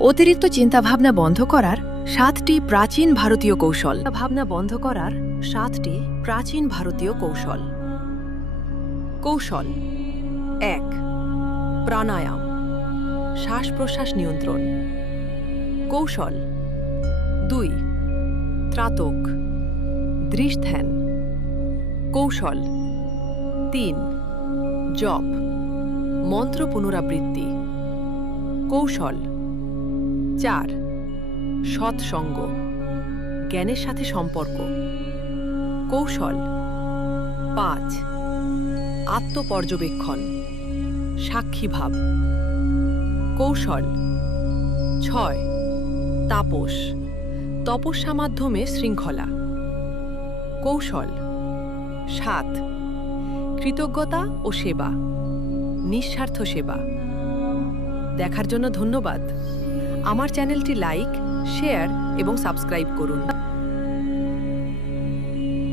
অতিরিক্ত চিন্তাভাবনা বন্ধ করার 7টি প্রাচীন ভারতীয় কৌশল। ভাবনা বন্ধ করার 7টি প্রাচীন ভারতীয় কৌশল। কৌশল 1. প্রাণায়াম, শ্বাস প্রশ্বাস নিয়ন্ত্রণ। কৌশল 2. ত্রাতক, দৃষ্ধ্যান। কৌশল 3. জপ, মন্ত্র পুনরাবৃত্তি। কৌশল 4. সৎসঙ্গ, জ্ঞানের সাথে সম্পর্ক। কৌশল 5. আত্মপর্যবেক্ষণ, সাক্ষীভাব। কৌশল 6. তাপস, তপস্যা মাধ্যমে শৃঙ্খলা। কৌশল 7. কৃতজ্ঞতা ও সেবা, নিঃস্বার্থ সেবা। দেখার জন্য ধন্যবাদ। আমার চ্যানেলটি লাইক, শেয়ার এবং সাবস্ক্রাইব করুন।